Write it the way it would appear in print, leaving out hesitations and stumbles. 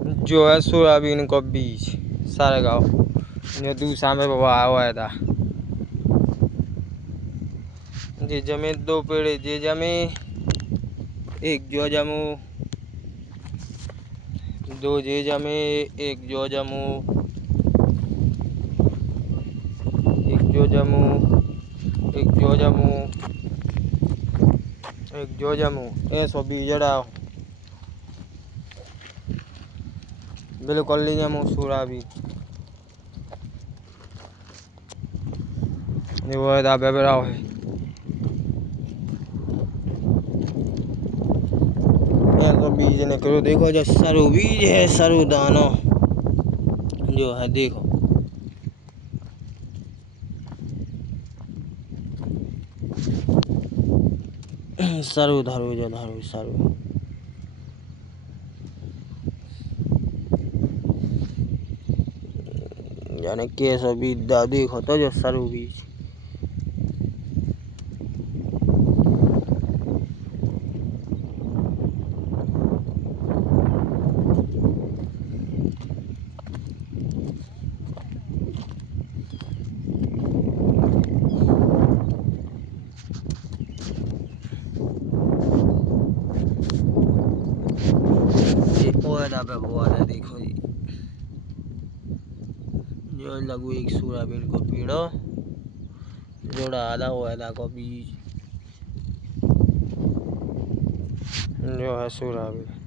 जो है सोयाबीन को बीज सारे गाँव जो दूसरा में वाया हुआ था जे जमे 2 पेड़ जे जमे एक जो जमू 2 जे जमे एक जो जमू एक जो जमू एक जो जमू एक जो जमू ऐसो बीजड़ा बिल्कुल जमू सूरा भी वो है बेबराव है ऐसो बीज निकलो देखो जो सरु बीज है सरु दाना जो है देखो सरु धरो जो धरो सरु यानी कैसो बीज देखो तो जो सरु बीज पे देखो जी जो लगू एक सोयाबीन को पेड़ो जोड़ा आधा हुआ को बीज जो है सोयाबीन।